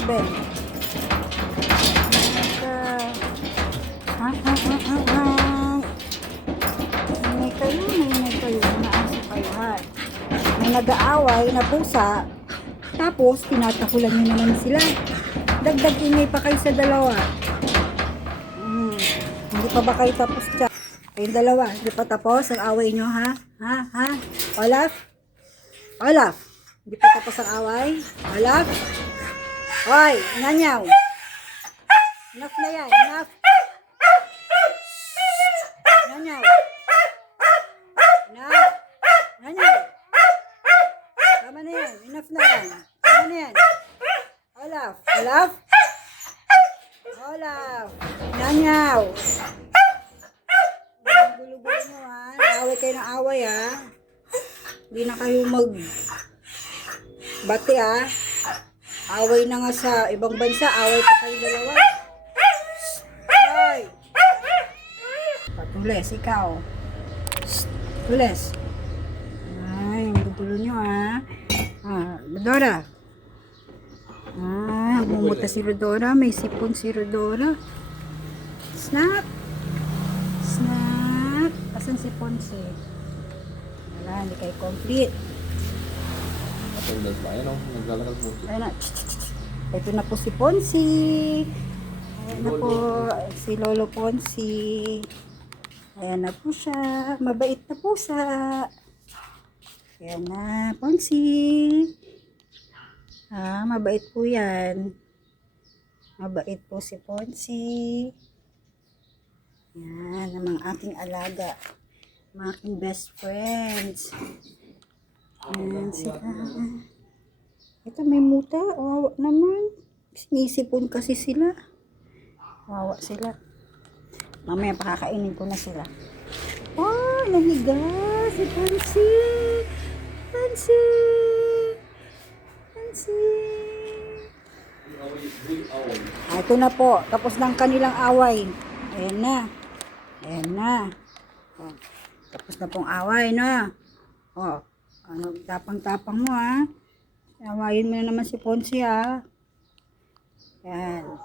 Steven. May kayo, mga aso kayo, ha? May nag-aaway na pusa, tapos tinatakulan nyo naman sila. Dagdag ingay pa kayo sa dalawa. Hindi pa ba kayo tapos dyan? Kayong dalawa, hindi pa tapos ang away nyo, ha? Ha? Olaf? Olaf? Hindi pa tapos ang away? Olaf? Hoy, nanyaw! Enough na yan, enough! Nanyaw! Enough! Nanyaw! Tama na yan, enough na yan. Tama na yan. Olaf! Olaf! Olaf! Nanyaw! Gulo-gulo mo, ha? Away kayo ng away, ha? Hindi na kayo bati, ha? Away na nga sa ibang bansa, away pa kayo dalawa. Hoy! Patules, ikaw. Tules. Ay, ang gulo nyo, ha? Rodora. Bumuta si Rodora. May sipon si Rodora. Snap! Snap! Asan si Ponce? Wala, hindi kayo complete. Ayan o, naglalakad po. Ayan na. Ito na po si Ponce. Ayan na po si Lolo Ponce. Ayan na po siya. Mabait na pusa. Ayan na, Ponce. Mabait po yan. Mabait po si Ponce. Yan, ang mga aking alaga. Mga aking best friends. Ayan sila. Ito may muta. Wawa naman. Sinisipon kasi sila. Wawa sila. Mamaya pakakainin ko na sila. Oh, nahiga si Pansy. Pansy. Pansy. Ito na po. Tapos ng kanilang away. Ayan na. Ayan na. Oh, tapos na pong away, no? Oh. Ano, tapang-tapang mo, ha? Awayin mo na naman si Ponce, ha? Yan.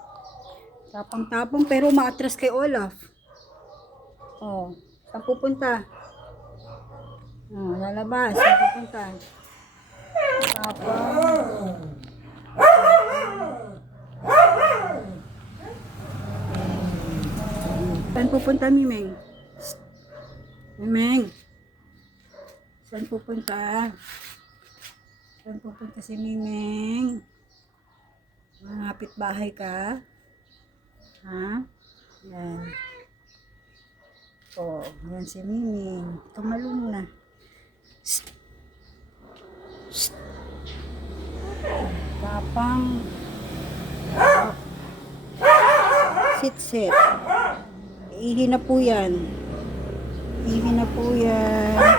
Tapang-tapang, pero maatras kay Olaf. Oh, saan pupunta? Oh, lalabas. Saan pupunta? Tapang. Saan pupunta, Mimeng? Mimeng? Saan pupunta? Saan pupunta si Mimeng? Malapit bahay ka? Ha? Yan. Oh, yan si Mimeng. Tumalong na. Shh. Shh. Tapang. Oh. Sit. Ihi na po yan. Ihi na po yan.